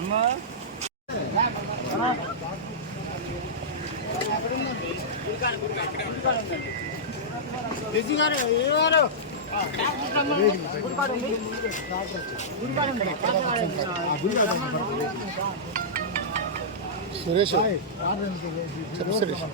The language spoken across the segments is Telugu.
అమ్మా సురేష్ చెప్పు సురేష్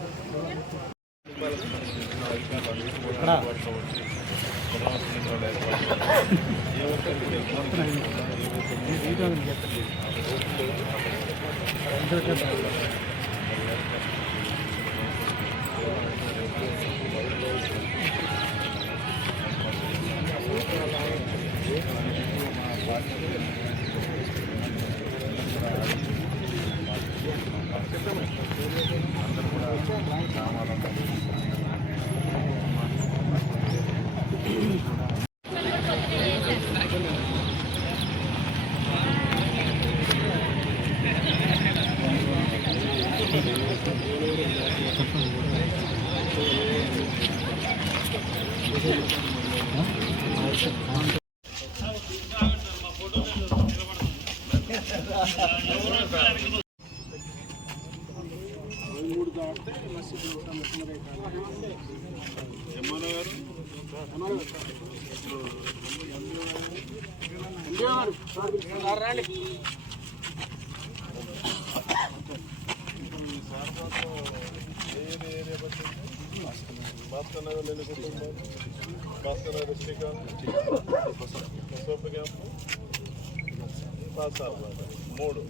మూడు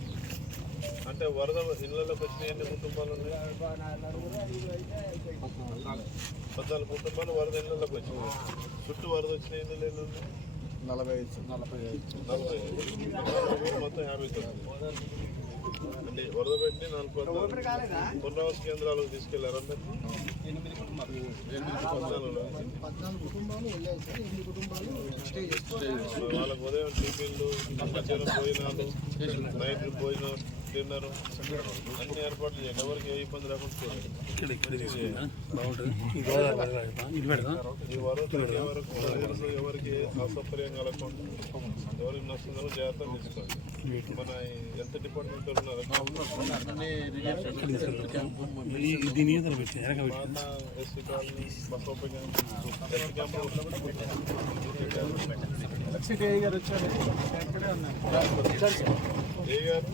అంటే వరద ఇళ్లలోకి వచ్చిన ఎన్ని కుటుంబాలు ఉన్నాయి? 14 కుటుంబాలు వరద ఇళ్లలోకి వచ్చినాయి. చుట్టూ వరద వచ్చిన ఎన్ని ఇళ్ళు ఉన్నాయి? 45 మొత్తం 59. అంటే వరద పెట్టి 4 పునరావాస కేంద్రాలకు తీసుకెళ్లారు. అందరికీ 8 కుటుంబాలు వాళ్ళకు ఉదయం టిఫిన్లు, మధ్యాహ్నం భోజనాలు, నైట్ భోజనం, డిన్నర్ అన్ని ఏర్పాట్లు చేయండి. ఎవరికి ఏ ఇబ్బంది రాకుండా ఎవరికి అసౌకర్యం కలగకుండా ఎవరికి నష్టం జాగ్రత్తగా తీసుకోండి. మన ఎంత డిపార్ట్మెంట్ ఉన్నారు ఎస్సీ కాలనీ, బసోప క్యాంప్, హెల్త్ క్యాంప్ ఏ గారు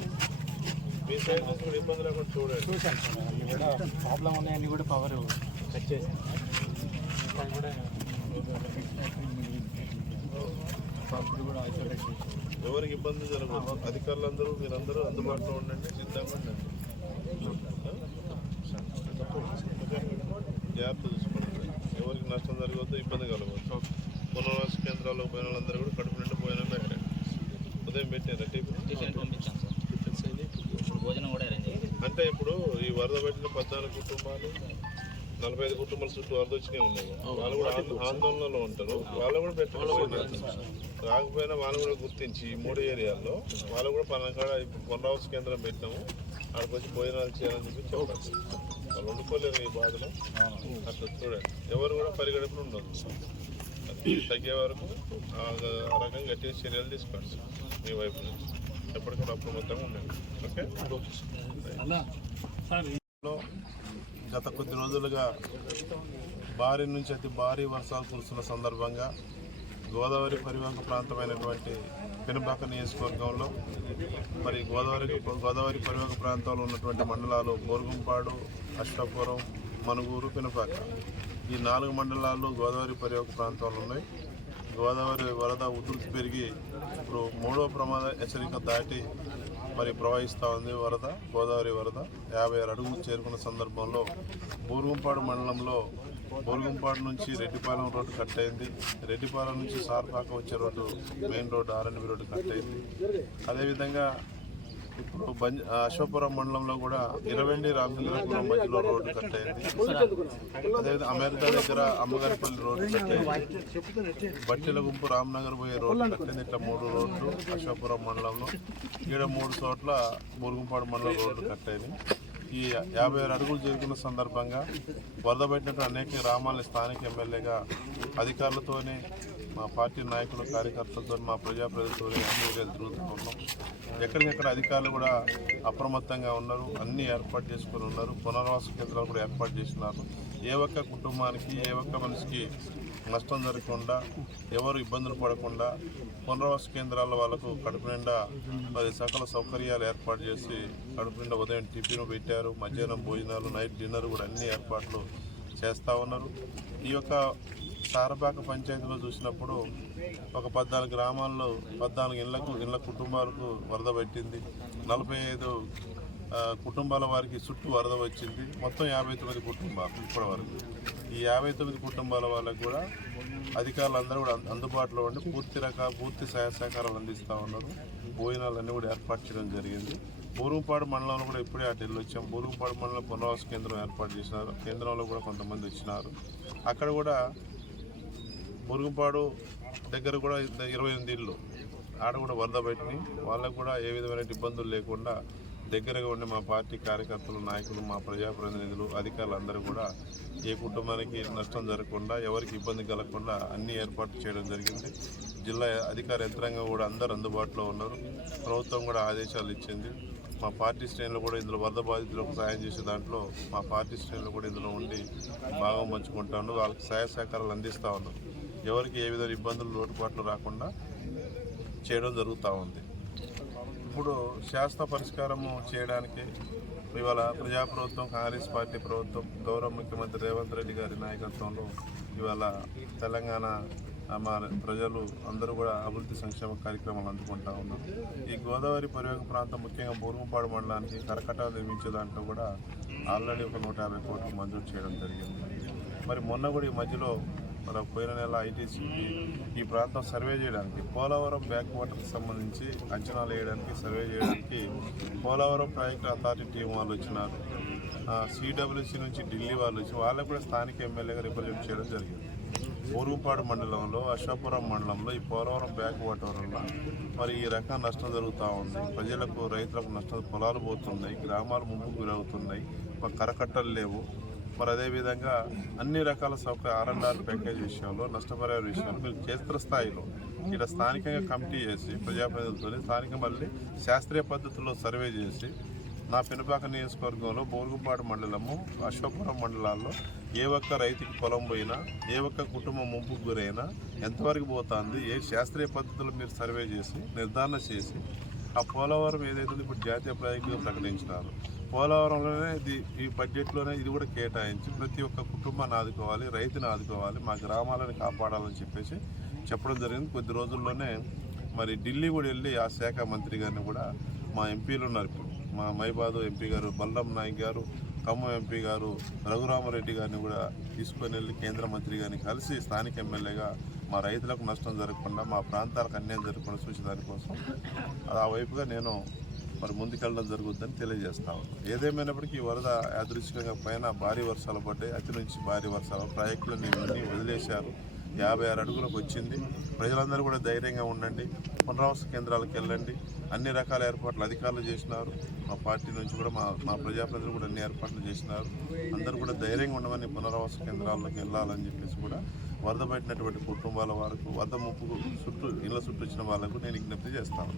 మీ సైడ్ నుంచి కూడా ఇబ్బంది లేకుండా చూడండి. ప్రాబ్లం ఉన్నాయని కూడా పవర్ కట్ చేసి ఎవరికి ఇబ్బంది జరగదు. అధికారులందరూ మీరందరూ అందుబాటులో ఉండండి, సిద్ధంగా ఉండండి. జాగ్రత్త చూసుకోండి. ఎవరికి నష్టం జరగవద్దు, ఇబ్బంది కలగవచ్చు. పునరావాస కేంద్రాల్లో పోయిన వాళ్ళందరూ కూడా కడుపు నిండా భోజనం పెట్టండి. ఉదయం పెట్టారా అంటే ఇప్పుడు ఈ వరద పెట్టిన 14 కుటుంబాలు 45 కుటుంబాల చుట్టూ వరద వచ్చినాయి ఉన్నాయి. వాళ్ళు కూడా ఆందోళనలో ఉంటారు. వాళ్ళు కూడా పెట్టుకోవాలి. రాకపోయినా వాళ్ళు కూడా గుర్తించి ఈ 3 ఏరియాల్లో వాళ్ళు కూడా పన్నకాడ పునరావాస కేంద్రం పెట్టినాము, అక్కడికి వచ్చి భోజనాలు చేయాలని చెప్పి చెప్పండి. వాళ్ళు వండుకోలేరు ఈ బాధలో. అట్లా చూడండి. ఎవరు కూడా పరిగెడుపులు ఉండదు. తగ్గే వరకు ఆ రకంగా గట్టిగా చర్యలు తీసుకోండి మీ వైపు నుంచి. ఎప్పటికప్పుడు అప్రమత్తంగా ఉండండి. ఓకే. గత కొద్ది రోజులుగా భారీ నుంచి అతి భారీ వర్షాలు కురుస్తున్న సందర్భంగా గోదావరి పరివాహక ప్రాంతమైనటువంటి పెనుబాక నియోజకవర్గంలో మరి గోదావరి పరివాహక ప్రాంతంలో ఉన్నటువంటి మండలాలు బోరుగుంపాడు, అష్టాపురం, మనుగూరు, పెనుబాక ఈ 4 మండలాల్లో గోదావరి పరివాహక ప్రాంతాలు ఉన్నాయి. గోదావరి వరద ఉధృతి పెరిగి ఇప్పుడు 3వ ప్రమాద హెచ్చరిక దాటి మరి ప్రవహిస్తూ ఉంది వరద. గోదావరి వరద 56 అడుగులు చేరుకున్న సందర్భంలో బోరుగుంపాడు మండలంలో బోరుగుంపాడు నుంచి రెడ్డిపాలెం రోడ్డు కట్ అయింది. రెడ్డిపాలెం నుంచి సార్పాక వచ్చే road main road RNB road cut అయింది. అదేవిధంగా ఇప్పుడు అశోకపురం మండలంలో కూడా ఇరవెండి రామచంద్రపురం మధ్యలో రోడ్డు కట్ అయింది. అదేవిధంగా అమెరికా దగ్గర అమ్మగారిపల్లి రోడ్డు కట్ అయింది. బట్టిల గుంపు రామ్నగర్ పోయే రోడ్డు కట్ అయింది. ఇట్లా 3 రోడ్లు అశోకపురం మండలంలో, ఈడ 3 చోట్ల బూరుగుపాడు మండలం రోడ్డు కట్ అయింది. ఈ 56 అడుగులు జరుగుతున్న సందర్భంగా వరద పట్టినట్టు అనేక గ్రామాల స్థానిక ఎమ్మెల్యేగా అధికారులతోనే, మా పార్టీ నాయకులు కార్యకర్తలతో, మా ప్రజాప్రతినిధులతో అన్ని తిరుగుతూ ఉన్నాం. ఎక్కడికెక్కడ అధికారులు కూడా అప్రమత్తంగా ఉన్నారు, అన్నీ ఏర్పాటు చేసుకుని ఉన్నారు. పునరావాస కేంద్రాలు కూడా ఏర్పాటు చేసినారు. ఏ ఒక్క కుటుంబానికి, ఏ ఒక్క మనిషికి నష్టం జరగకుండా, ఎవరు ఇబ్బందులు పడకుండా పునరావాస కేంద్రాల వాళ్ళకు కడుపు నిండా మరి సకల సౌకర్యాలు ఏర్పాటు చేసి కడుపు నిండా ఉదయం టిఫిన్ పెట్టారు, మధ్యాహ్నం భోజనాలు, నైట్ డిన్నర్ కూడా అన్ని ఏర్పాట్లు చేస్తూ ఉన్నారు. ఈ యొక్క సారపాక పంచాయతీలో చూసినప్పుడు ఒక 14 గ్రామాల్లో 14 ఇళ్ళ కుటుంబాలకు వరద పట్టింది. 45 కుటుంబాల వారికి చుట్టూ వరద వచ్చింది. మొత్తం 59 కుటుంబాలు ఇప్పటి వరకు. ఈ 59 కుటుంబాల వాళ్ళకు కూడా అధికారులు అందరూ కూడా అందుబాటులో ఉండి పూర్తి సహాయ సహకారాలు అందిస్తూ ఉన్నారు. భోజనాలన్నీ కూడా ఏర్పాటు చేయడం జరిగింది. బూరుగుపాడు మండలంలో కూడా ఇప్పుడే అటు వెళ్ళొచ్చాం. బూరుగుపాడు మండలం పునరావాస కేంద్రం ఏర్పాటు చేసినారు. కేంద్రంలో కూడా కొంతమంది వచ్చినారు. అక్కడ కూడా బూరుగుపాడు దగ్గర కూడా 28 ఇళ్ళు ఆడ కూడా వరద పెట్టినాయి. వాళ్ళకు కూడా ఏ విధమైన ఇబ్బందులు లేకుండా దగ్గరగా ఉండి మా పార్టీ కార్యకర్తలు, నాయకులు, మా ప్రజాప్రతినిధులు, అధికారులు అందరూ కూడా ఏ కుటుంబానికి నష్టం జరగకుండా, ఎవరికి ఇబ్బంది కలగకుండా అన్ని ఏర్పాట్లు చేయడం జరిగింది. జిల్లా అధికార యంత్రాంగం కూడా అందరూ అందుబాటులో ఉన్నారు. ప్రభుత్వం కూడా ఆదేశాలు ఇచ్చింది. మా పార్టీ శ్రేణులు కూడా ఇందులో వరద బాధితులకు సాయం చేసే దాంట్లో మా పార్టీ శ్రేణులు కూడా ఇందులో ఉండి భాగం పంచుకుంటా ఉన్నారు. వాళ్ళకి సహాయ సహకారాలు అందిస్తూ ఉన్నారు. ఎవరికి ఏ విధంగా ఇబ్బందులు, లోటుపాట్లు రాకుండా చేయడం జరుగుతూ ఉంది. ఇప్పుడు శాస్త్ర పరిష్కారము చేయడానికి ఇవాళ ప్రజాప్రభుత్వం, కాంగ్రెస్ పార్టీ ప్రభుత్వం, గౌరవ ముఖ్యమంత్రి రేవంత్ రెడ్డి గారి నాయకత్వంలో ఇవాళ తెలంగాణ మా ప్రజలు అందరూ కూడా అభివృద్ధి సంక్షేమ కార్యక్రమాలు అందుకుంటా ఉన్నారు. ఈ గోదావరి పరివాహక ప్రాంతం, ముఖ్యంగా బూరుగుపాడు మండలానికి కరకట్టాలు నిర్మించే దాంట్లో కూడా ఆల్రెడీ ఒక 150 కోట్లు మంజూరు చేయడం జరిగింది. మరి మొన్న కూడా ఈ మధ్యలో పోయిన నెల ఐటీసీకి ఈ ప్రాంతం సర్వే చేయడానికి, పోలవరం బ్యాక్ వాటర్కి సంబంధించి అంచనాలు వేయడానికి, సర్వే చేయడానికి పోలవరం ప్రాజెక్టు అథారిటీ టీం వాళ్ళు వచ్చినారు. సిడబ్ల్యూసీ నుంచి ఢిల్లీ వాళ్ళు వచ్చి వాళ్ళకు కూడా స్థానిక ఎమ్మెల్యేగా రిప్రజెంట్ చేయడం జరిగింది. బూరుగుపాడు మండలంలో, అశోకపురం మండలంలో ఈ పోలవరం బ్యాక్ వాటర్ వల్ల మరి ఈ రకం నష్టం జరుగుతూ ఉంది. ప్రజలకు, రైతులకు నష్టం, పొలాలు పోతున్నాయి, గ్రామాలు ముందుకు గురవుతున్నాయి, కరకట్టలు లేవు. మరి అదేవిధంగా అన్ని రకాల R&R ప్యాకేజ్ విషయంలో, నష్టపరిహార విషయంలో మీరు క్షేత్రస్థాయిలో ఇక్కడ స్థానికంగా కమిటీ చేసి ప్రజాప్రతినిధులతో స్థానిక మళ్ళీ శాస్త్రీయ పద్ధతుల్లో సర్వే చేసి నా పెనుపాక నియోజకవర్గంలో బూరుగుపాడు మండలము, అశోకపురం మండలాల్లో ఏ ఒక్క రైతుకి పొలం పోయినా, ఏ ఒక్క కుటుంబం ముంపుకు గురైనా ఎంతవరకు పోతుంది, ఏ శాస్త్రీయ పద్ధతుల్లో మీరు సర్వే చేసి నిర్ధారణ చేసి ఆ పోలవరం ఏదైతే ఇప్పుడు జాతీయ ప్రాజెక్టుగా ప్రకటించినారు, పోలవరంలోనే ఈ బడ్జెట్లోనే ఇది కూడా కేటాయించి ప్రతి ఒక్క కుటుంబాన్ని ఆదుకోవాలి, రైతుని ఆదుకోవాలి, మా గ్రామాలను కాపాడాలని చెప్పేసి చెప్పడం జరిగింది. కొద్ది రోజుల్లోనే మరి ఢిల్లీ కూడా వెళ్ళి ఆ శాఖ మంత్రి గారిని కూడా, మా ఎంపీలు ఉన్నారు ఇప్పుడు, మా మైబాదు ఎంపీ గారు బల్లం నాయక్ గారు, ఖమ్మం ఎంపీ గారు రఘురామరెడ్డి గారిని కూడా తీసుకొని వెళ్ళి కేంద్ర మంత్రి గారిని కలిసి స్థానిక ఎమ్మెల్యేగా మా రైతులకు నష్టం జరగకుండా, మా ప్రాంతాలకు అన్యాయం జరగకుండా చూసే దానికోసం ఆ వైపుగా నేను మరి ముందుకెళ్ళడం జరుగుతుందని తెలియజేస్తాను. ఏదేమైనప్పటికీ ఈ వరద యాదృచ్ఛికంగా పైన భారీ వర్షాలు పడ్డాయి, అతి నుంచి భారీ వర్షాలు, ప్రాజెక్టులను ఇవన్నీ వదిలేశారు. 56 అడుగులకు వచ్చింది. ప్రజలందరూ కూడా ధైర్యంగా ఉండండి, పునరావాస కేంద్రాలకు వెళ్ళండి. అన్ని రకాల ఏర్పాట్లు అధికారులు చేసినారు. మా పార్టీ నుంచి కూడా మా ప్రజాప్రతినిధులు కూడా అన్ని ఏర్పాట్లు చేసినారు. అందరూ కూడా ధైర్యంగా ఉండమని, పునరావాస కేంద్రాల్లోకి వెళ్ళాలని చెప్పేసి కూడా వరద పట్టినటువంటి కుటుంబాల వరకు, వరద ముప్పు ఇళ్ళ చుట్టూ వచ్చిన వాళ్ళకు నేను విజ్ఞప్తి చేస్తాను.